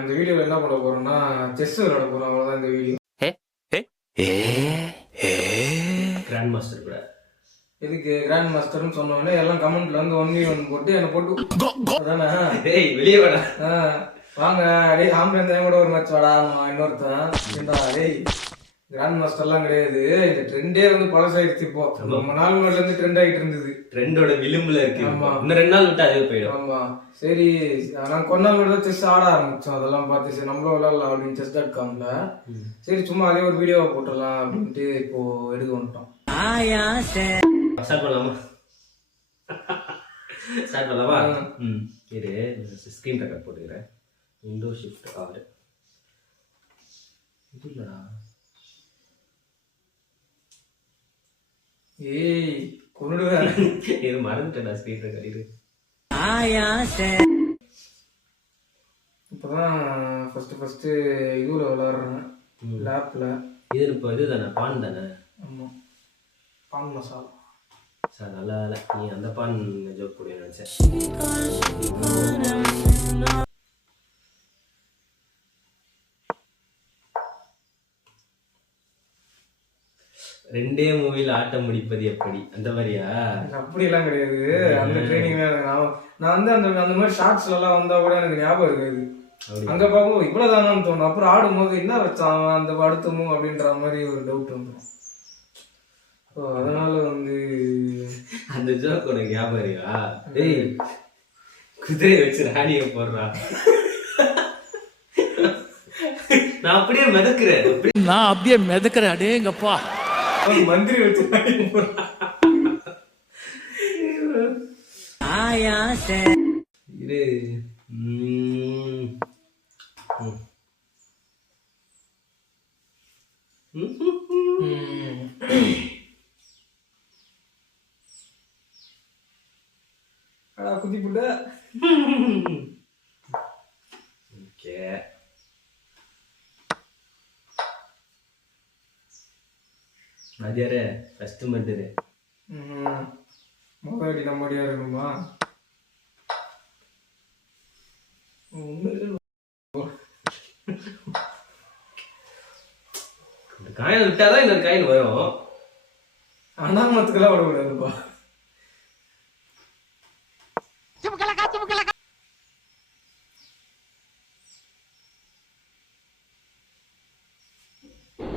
இந்த வீடியோவில் என்ன பண்ண போறோம்னா செஸ் விளையாட போறோம். அவ்வளோதான் இந்த வீடியோ. கிராண்ட் மாஸ்டர் கூட எதுக்கு கிராண்ட் மாஸ்டர்னு சொன்ன உடனே எல்லாம் கமெண்ட்ல வந்து 1v1 போட்டு என்னை போட்டு அதானே வெளியே வாடா. வாங்க அடே ஆம்பளை கூட ஒரு மேட்ச் வாடா இன்னொருத்தன் ஏண்டா டேய் கிராண்ட் மாஸ்டர்லாம் கிடையாது. இந்த ட்ரெண்டே வந்து பழசாயிடுச்சு. இப்போ ரொம்ப நாள் முன்னாடில இருந்து ட்ரெண்ட் ஆகிட்டு இருந்தது. ட்ரெண்டோட விளிம்புல இருக்கு. ஆமா, இன்னும் 2 நாள் விட்டு அதே போயிடும். ஆமா சரி. நான் கொஞ்ச நாள் கூட செஸ் ஆட ஆரம்பிச்சோம். அதெல்லாம் பார்த்து சரி நம்மளும் விளையாடலாம் அப்படின்னு chess.comல சரி சும்மா அதே ஒரு வீடியோவை போட்டுடலாம் அப்படின்ட்டு இப்போ எடுக்க வந்துட்டோம். ஸ்டார்ட் பண்ணலாமா? ஸ்டார்ட் பண்ணலாமா? இரு ஸ்கிரீன் ரெக்கார்ட் போட்டுக்கிறேன். விண்டோ ஷிஃப்ட் R இது இல்லடா. ஏய் கொன்னுடுவேன். இது மறந்துட்டேன்டா ஸ்கிரீன் ரெக்கார்ட். இது இப்போதான் ஃபர்ஸ்ட் இதுல விளையாடுறேன் லேப்ல. இது இப்போ இது தானே பான் தானே? ஆமா பான் மசாலா. சார் நல்லா இல்லை. நீ அந்த பான் ஜோக் கூட நினைச்சேன். ரெண்டே மூவில ஆட்டம் முடிப்பது எப்படி அந்த மாதிரியா? அப்படி எல்லாம் கிடையாது. அந்த ட்ரைனிங் நான் வந்து அந்த மாதிரி ஷார்ட்ஸ்ல எல்லாம் வந்தா கூட எனக்கு ஞாபகம் இருக்காது. அங்க பார்க்கும் இவ்வளவுதானான்னு தோணும். அப்புறம் ஆடும்போது என்ன வச்சான் அந்த அடுத்தமோ அப்படின்ற மாதிரி ஒரு டவுட் வந்துடும். அதனால வந்து அந்த ஜோக் உனக்கு ஞாபகம் இருக்கா? டேய் குதிரையை வச்சு ராணியை போடுறா. நான் அப்படியே மிதக்கிறேன். அடேங்கப்பா மந்திரி வச்சு இது குதி புட்ட. ஓகே மதியாரே ஃபர்ஸ்ட் மர்டரு. முதலடி நம்மடியா இருக்குமா? இந்த காயின் விட்டாதான் இன்னொரு காயின் வரும். அனாமத்துக்கெல்லாம் விடக்கூடாதுப்பா.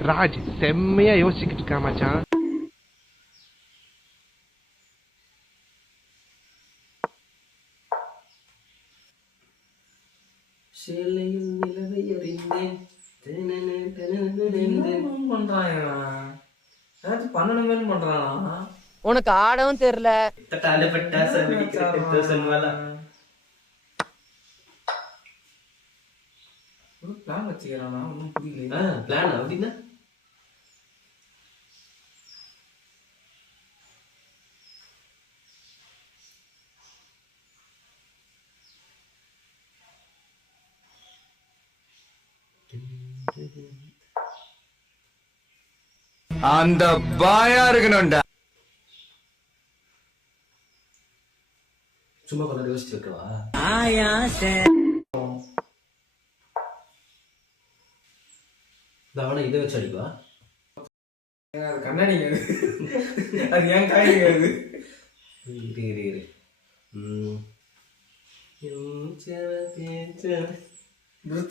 ராஜ் செம்மையா யோசிச்சுக்கிட்டு இருக்கா மச்சான். பண்ணணுமேனு பண்றானா? உனக்கு ஆடவும் தெரியல. பிளான் வச்சுக்கிறானா? ஒன்னும் புரியல. பிளான் அப்படின்னா அந்த பாயா இருக்கணும்டா. சும்மா கொஞ்சம் யோசிச்சு வைக்கவா? அவனை இதை வச்சு அடிப்பா. அது கண்ணாடி அது ஏன் காய்கிறது? இரு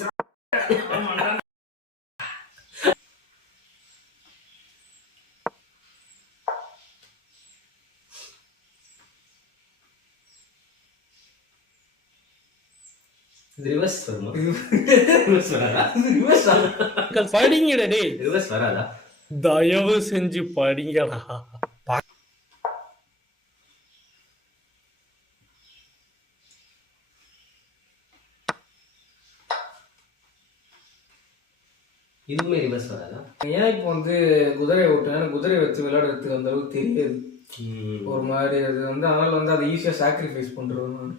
ரிவர்ஸ் வருமா? ரிவர்ஸ் வராதா? தயவு செஞ்சு படிங்களா. இதுவுமே ரிவர்ஸ் வராதா? ஏன் இப்போ வந்து குதிரை ஓட்டுனா குதிரை வச்சு விளையாடுறதுக்கு அந்த அளவுக்கு தெரியாது. ஒரு மாதிரி அது வந்து அதனால வந்து அதை ஈஸியா சாக்ரிஃபைஸ் பண்றது.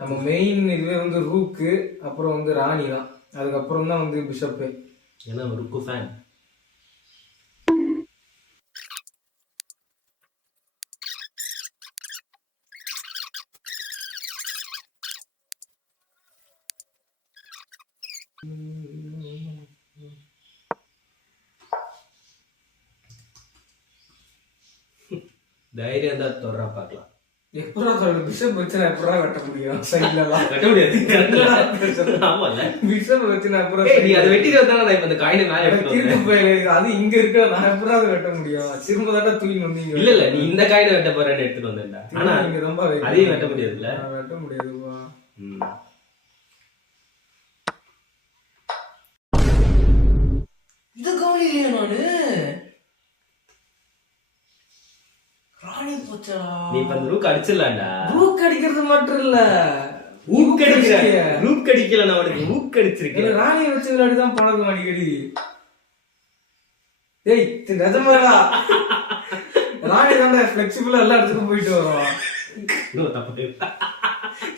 நம்ம மெயின் இதுவே வந்து ரூக்கு, அப்புறம் வந்து ராணி தான், அதுக்கப்புறம் தான் வந்து பிஷப்பு. ஏன்னா ருக்கு ஃபேன். தைரியம் தான் தொடரா பார்க்கலாம். எப்படா பிஷப் வச்சு நான் எப்படா வெட்ட முடியும் சைட்லலாம்? வெட்ட முடியாது. ஆமால பிஷப் வச்சு நான் எப்படா நீ அதை வெட்டிட்டு வந்தா நான் இப்ப இந்த காயினை மேல எடுத்து திருட்டு போயிருக்கு. அது இங்க இருக்க நான் எப்படா அதை வெட்ட முடியும்? திரும்ப தாட்டா தூக்கி வந்தீங்க. இல்ல இல்ல நீ இந்த காயினை வெட்ட போறேன்னு எடுத்துட்டு வந்தேன்டா. ஆனா நீங்க ரொம்ப அதையும் வெட்ட முடியாதுல்ல. வெட்ட முடியாதுப்பா. இது கவனிக்கலையா நானு? ராணி போச்சடா. நீ இப்ப அந்த ரூக் அடிச்சிடலாம்டா. ரூக் அடிக்கிறது மட்டும் இல்ல, ஊக் அடிக்கிற. ரூக் அடிக்கல, நான் உனக்கு ஊக் அடிச்சிருக்கேன். ராணியை வச்சு விளையாடிதான் பழக்கம் அடிக்கடி. ஏய் நிஜமாடா, ராணி தான்டா ஃபிளெக்சிபிளா எல்லா இடத்துக்கும் போயிட்டு வரும்.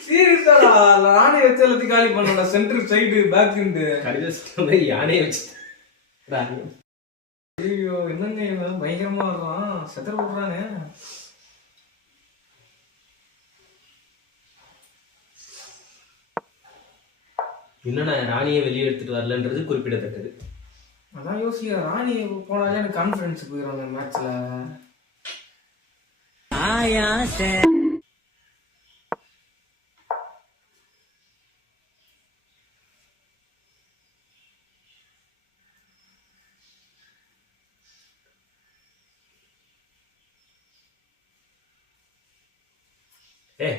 சீரியஸாடா, ராணி வச்சு எல்லாத்தையும் காலி பண்ணல. சென்டர் சைடு பேக் இண்டு யானையை வச்சு. ஐயோ என்னங்க இவன் பயங்கரமா வர்றான், செதற விடுறானே. இன்னும் நான் ராணியை வெளியே எடுத்துட்டு வரலன்றது குறிப்பிடத்தக்கது. அதான் யோசிக்க, ராணி போனாலே எனக்கு கான்ஃபிடன்ஸ் போயிடும் அந்த மேட்ச்ல.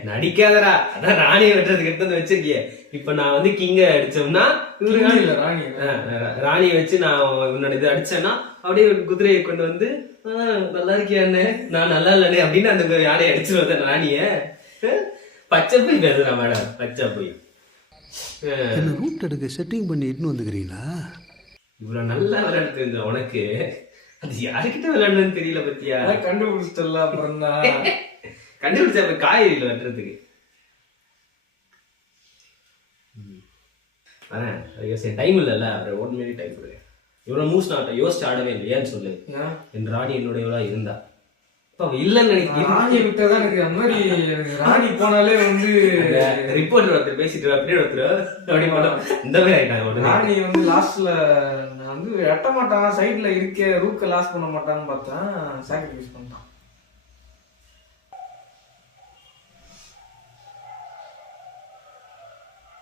நடிக்காதடா, அதான் ராணியை வெட்டுறதுக்கு எடுத்து வந்து வச்சிருக்கிய. இப்ப நான் வந்து கிங்க அடிச்சோம்னா இல்ல ராணி, ராணியை வச்சு நான் உன்னோட இது அடிச்சேன்னா அப்படியே ஒரு குதிரையை கொண்டு வந்து நல்லா இருக்கியான்னு, நான் நல்லா இல்லனே அப்படின்னு அந்த யானையை அடிச்சுட்டு வந்தேன். ராணிய பச்சை போய் பேசுறா மேடம், பச்சை போய் ரூட் எடுக்க செட்டிங் பண்ணி இட்டுன்னு வந்துக்கிறீங்களா? இவ்வளவு நல்லா விளையாடு தெரிஞ்ச உனக்கு அது யாருக்கிட்ட விளையாடுன்னு தெரியல பத்தியா? கண்டுபிடிச்சிட்டல. அப்புறம் கண்டுபிடிச்ச காய்கறியில் வெட்டுறதுக்கு வரேன். டைம் இல்லைல்ல, அப்புறம் 1 minute டைம் கொடுங்க. இவ்வளவு மூவ்ஸ் நான் யோசிச்சு ஆடவே இல்லை. ஏன்னு சொல்லு, என் ராணி என்னுடையவளா இருந்தா. இப்ப அவ இல்லைன்னு நினைக்கிறேன். ராணி விட்டதான் எனக்கு அந்த மாதிரி. ராணி போனாலே வந்து ரிப்போர்ட்டர் ஒருத்தர் பேசிட்டு அப்படியே ஒருத்தர் இந்த மாதிரி ஆயிட்டாங்க. ராணி வந்து லாஸ்ட்ல நான் வந்து எட்ட மாட்டான், சைட்ல இருக்க ரூக்க லாஸ் பண்ண மாட்டான்னு பார்த்தேன், சாக்ரிஃபைஸ் பண்ணிட்டான்.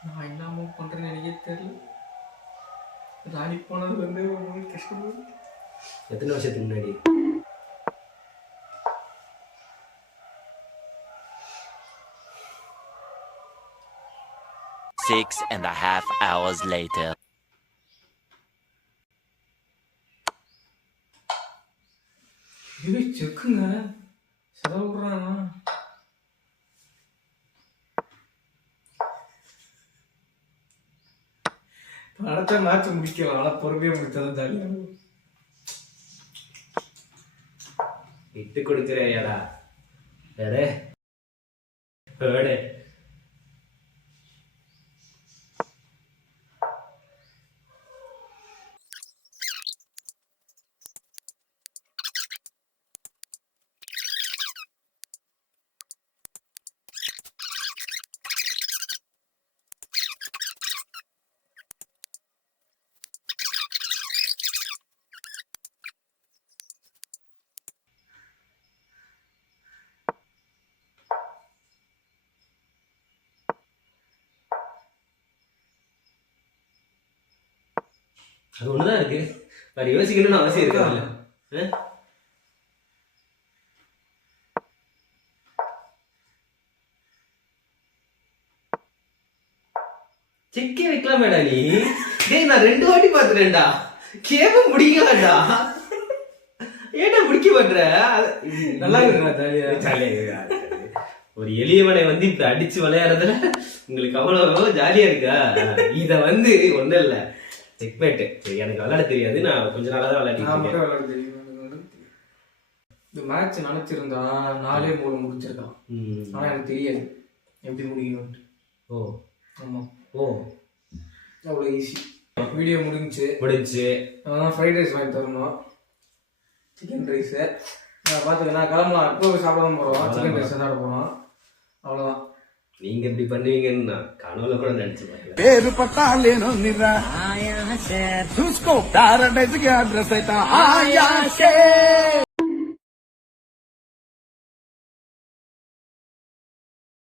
நான் என்ன மூவ் பண்றேன்னு எனக்கே தெரியல. ராணி போனது வந்து ஒரு கஷ்டமா. எத்தனை வருஷத்துக்கு முன்னாடி? Six and a half hours later. இது செக்குங்க செலவு விடுறானா? அடுத்த மேட்ச் முடிக்கலாம், ஆனா பொறுமையா முடிச்சாதான் ஜாலியா. விட்டு கொடுக்குறியாடா வேற வேற. அது ஒண்ணுதான் இருக்கு, வேற யோசிக்கணும்னு அவசியம் இருக்காதுல்ல. செக்கே வைக்கலாமேடா நீ. டேய் நான் 2 வாட்டி பாத்துட்டேன்டா, கேமும் முடிக்கலடா. ஏன்டா முடிக்க மாட்ற? நல்லா இருக்குடா, ஜாலியா ஜாலியா. ஒரு எளியவனை வந்து இப்ப அடிச்சு விளையாடுறதுல உங்களுக்கு அவ்வளவு ஜாலியா இருக்கா? இத வந்து ஒண்ணும் இல்ல, செக்மேட். எனக்கு விளையாட தெரியாது, நான் கொஞ்ச நாளா தான் விளையாடிட்டு தெரியும். இந்த மேட்ச் நினைச்சிருந்தா 4-3 முடிச்சிருக்கான். ஆனா எனக்கு தெரியாது எப்படி முடிக்கணும்ட்டு. ஓ ஆமா, ஓ அவ்வளோ ஈஸி. வீடியோ முடிஞ்சு அதான் ஃப்ரைட் ரைஸ் வாங்கி தரணும், சிக்கன் ரைஸு. நான் பார்த்துக்க, நான் கிளம்பலாம். இப்போ சாப்பிட தான் போகிறோம், சிக்கன் ரைஸ் சாப்பிட போகிறோம், அவ்வளோதான். நீங்க இப்படி பண்ணுவீங்கன்னு நான் கனவுல கூட நினைச்சு பார்க்கல. పేరు పట్టాలేను నిరా చూసుకో పారడైజ్ కి అడ్రస్ అయితే